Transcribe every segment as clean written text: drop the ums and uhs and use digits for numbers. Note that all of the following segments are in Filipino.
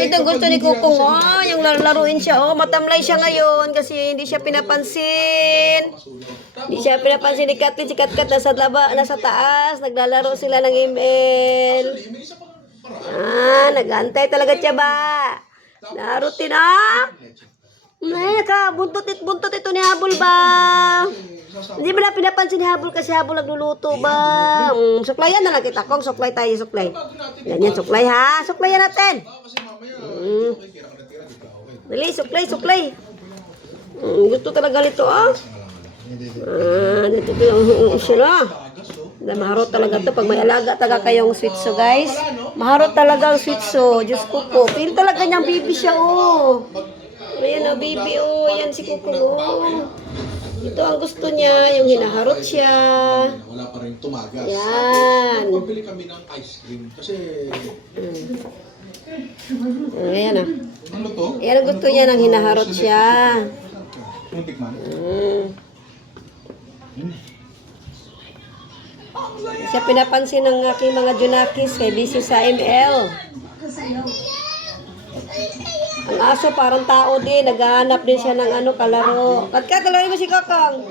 Ito gusto ni Kukong, oh, yung laruin siya, oh, matamlay siya ngayon kasi hindi siya pinapansin. Hindi siya pinapansin ni Katlin, si Katkat nasa taas, naglalaro sila ng email. Nag-antay talaga siya ba? Narutin, Ay, buntot ito ni Habol ba? Hindi ba na pinapansin ni Habol kasi Habol nagluluto ba? Suklayan na lang kita, Kong, suklay tayo, suklay. Ganyan, suklay ha, suklayan natin. Dali, suklay. Gusto talaga nito, dito yung sila. Maharot talaga to pag may alaga talaga kayong sweetso, guys. Maharot talaga ang sweetso. Diyos ko po. Feel talaga niyang baby siya, Ayan, baby, Yan si Kuko, Ito ang gusto niya, yung hinaharot siya. Wala pa rin tumagas. Yan. Pabili kami ng ice cream kasi... Ayan Ano to? Ayan ang gusto niya, nang hinaharot siya. Muntik man. Siya pinapansin ng aking mga junakis kay bisyo sa ML. Ang aso parang tao din, naghahanap din siya ng kalaro. Kalaro mo si Kakang.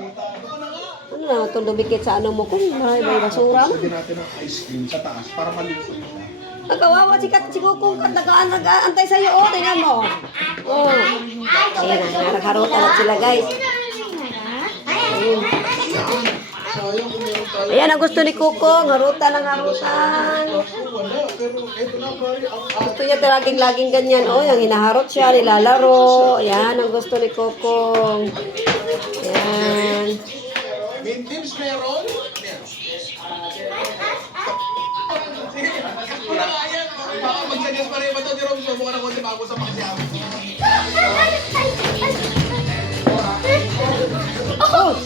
Ano na, itong dumikit sa mo kung may basura mo. Sabi natin ng ice cream sa taas para maliso siya. Nagawawa si Kukong Kat, nag-aantay sa'yo, tingnan mo. Ayan na, nagharutan at sila, guys. Ayan ang gusto ni Kukong, harutan ng harutan. Gusto niya laging ganyan, yung hinaharot siya, nilalaro. Ayan ang gusto ni Kukong. Ayan. Main teams meron? Baka mag-suggest pa rin ba ito, Jerome? So, mukha na konti bago sa pakasyabi.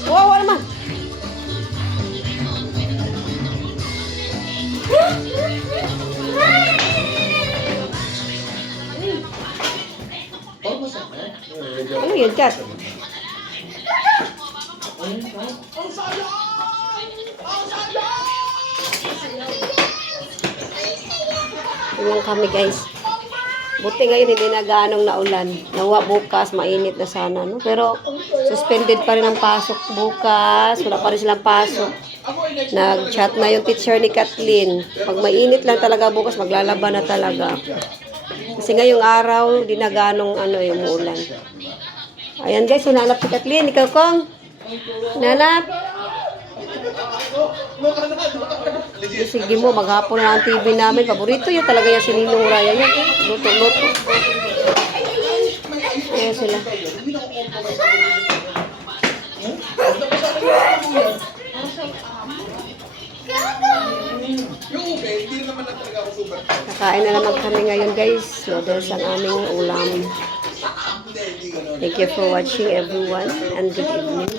Wow naman. Ano yun, Kat? Ang saya! Lang kami, guys. Buti ngayon hindi na gaanong naulan. Nawa bukas, mainit na sana, no? Pero suspended pa rin ang pasok bukas. Wala pa rin silang pasok. Nag-chat na yung teacher ni Kathleen. Pag mainit lang talaga bukas, maglalaban na talaga. Kasi ngayong araw, hindi na gaanong yung umuulan. Ayan, guys, hinanap si Kathleen. Ikaw, Kong? Hinanap? Sige mo, maghapon na ang TV namin. Paborito yun talaga yung sininong Raya. Yan, luto. Ayan sila. Kakain na naman kami ngayon, guys. Noodles ang aming ulam. Thank you for watching, everyone, and good evening.